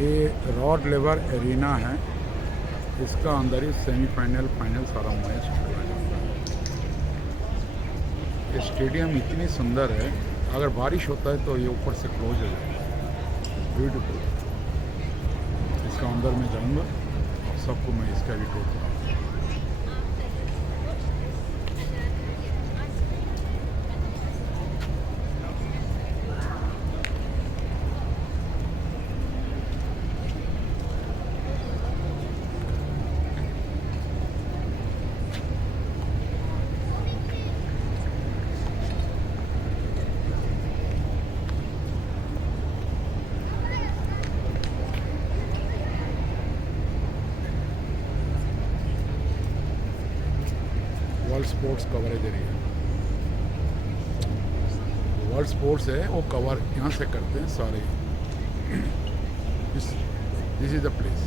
ये रॉड लेवर एरिना है, इसका अंदर ही सेमीफाइनल फाइनल सारा मैच खेला जाता है। ये स्टेडियम इतनी सुंदर है, अगर बारिश होता है तो ये ऊपर से क्लोज हो जाएगा। ब्यूटीफुल। इसका अंदर में जाऊंगा और सबको मैं इसका भी टूर कराऊंगा। World sports coverage area, world sports है वो कवर यहाँ से करते हैं सारे। This is the place.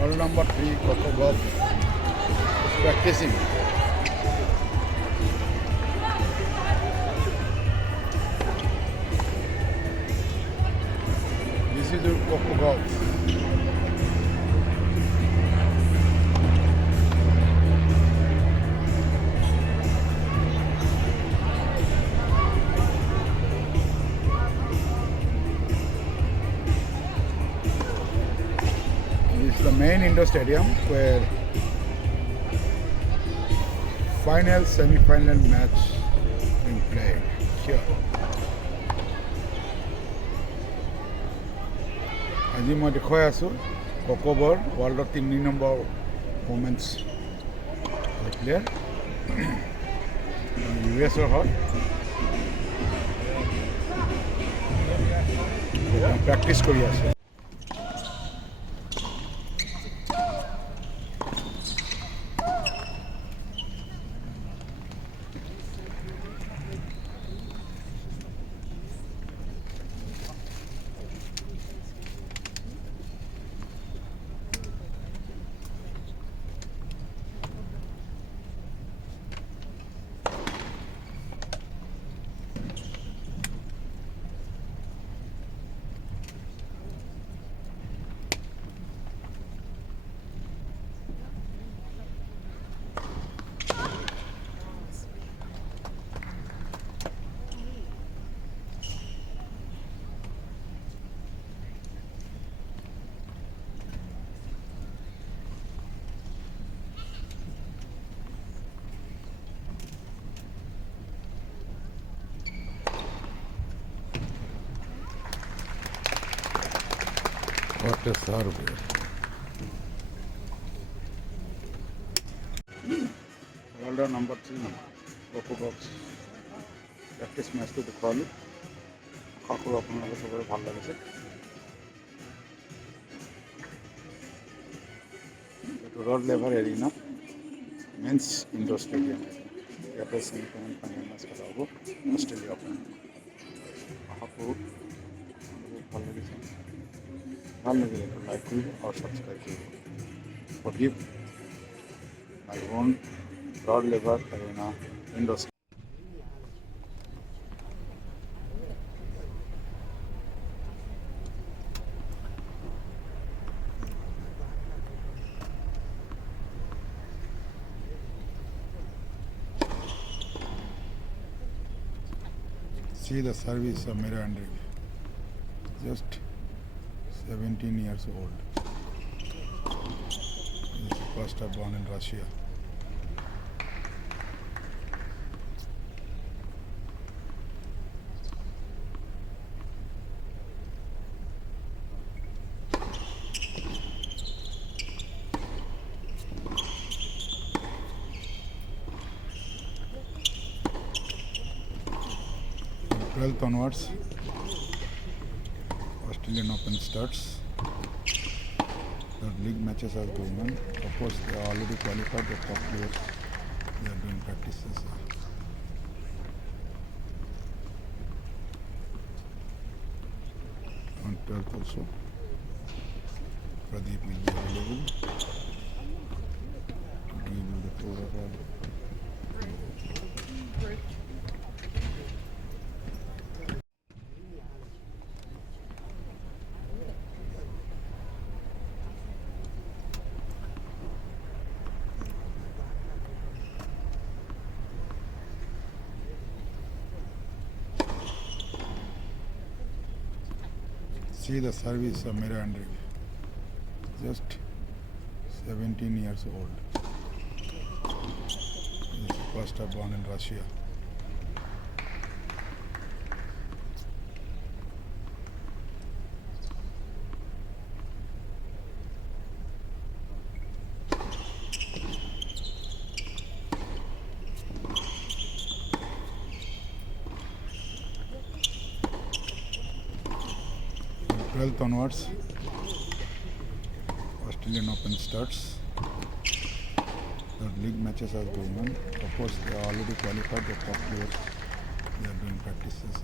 Ball number 3, Coco Golf is practicing. This is your Coco Golf. This is the main indoor stadium where final semi-final match being played here. আজি মই দেখুৱাই আছোঁ ককোবৰ ৱৰ্ল্ডৰ 3 নম্বৰ ওমেন্স প্লেয়াৰ, US-ৰ হয়। Practice কৰি আছে। What a serve here. World number 3, Coco Golf practice মেচটো দেখুৱালোঁ। আশা কৰোঁ আপোনালোকে চবৰে ভাল লাগিছে। এইটো Rod Laver Arena men's indoor stadium. ইয়াতে ছেমিফাইনেল ফাইনেল মেচ খেলা হ'ব অষ্ট্ৰেলিয়া ওপেন। আশা কৰোঁ ভাল লাগিছে। ভাল লাগিলে তো লাইক কৰিব আৰু ছাবস্ক্ৰাইব কৰিব। Forgive my own Rod Laver Arena indoor. See the service of Mira Andreev, just 17 years old. He's first born in Russia. 12th onwards, Australian Open starts. The league matches are going on. Of course, they are already qualified, the top players. They are doing practices. On 12th also, Pradeep will be available to give you the overall. See the service of Mira Andreev, just 17 years old. He is first born in Russia. From 12th onwards, Australian Open starts. The league matches are going on. Of course, they are already qualified, the top players. They are doing practices.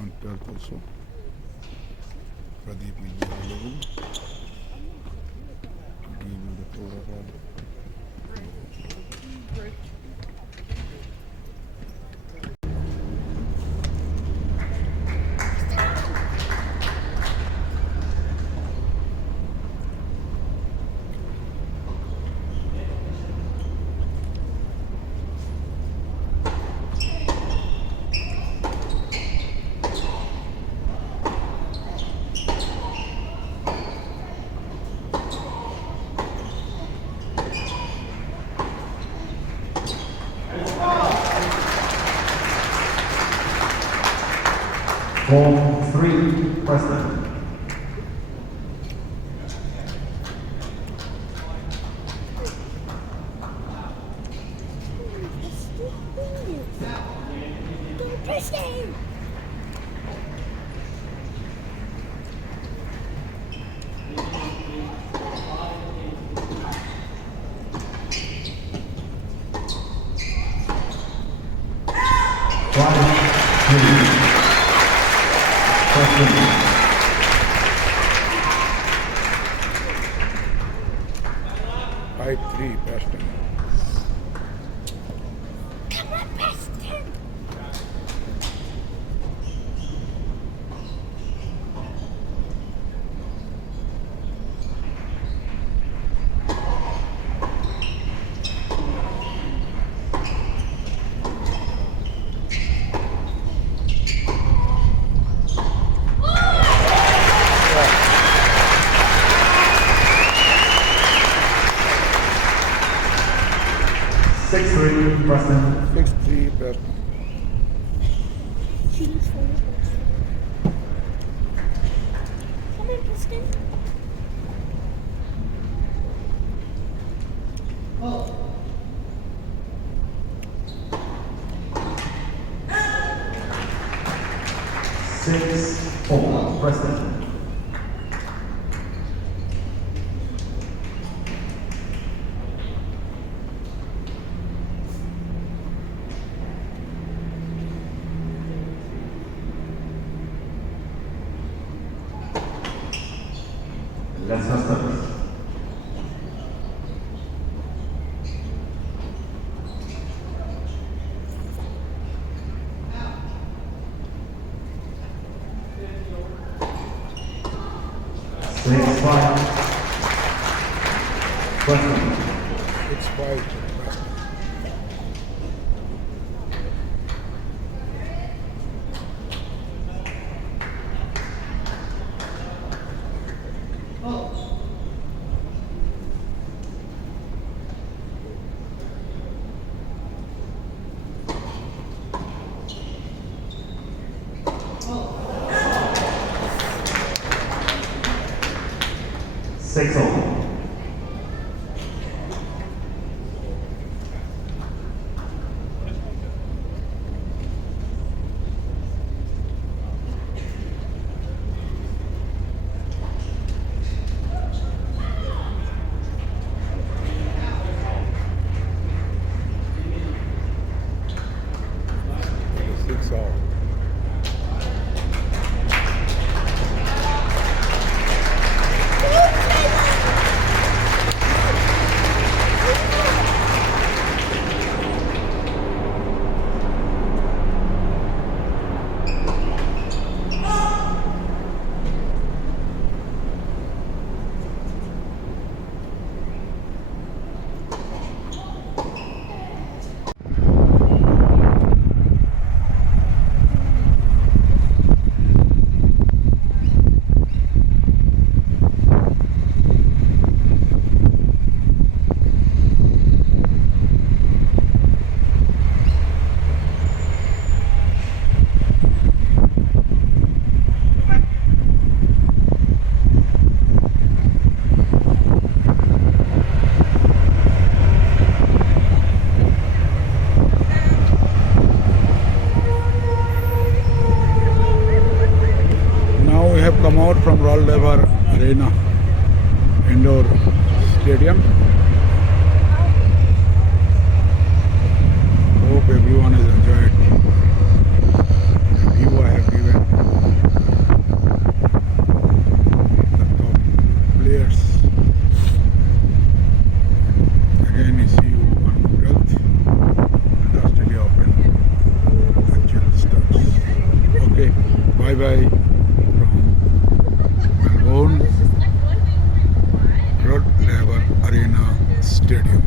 On 12th also, Pradeep will be available to give you the overall. Hole 3, Preston. Preston! 5-3 Preston. Come on, Preston! Preston. 6-3 Preston. Cheese for you. Come on, Preston. Six, 4, Preston. Let's start. 6-5. Preston. 6-5 Preston. have come out from Rod Laver Arena Indoor Stadium. Hope everyone has enjoyed the view I have given. The top players. Again, I see you on 12th and Australia Open actual starts. Okay, bye bye from Melbourne Rod Laver Arena Stadium.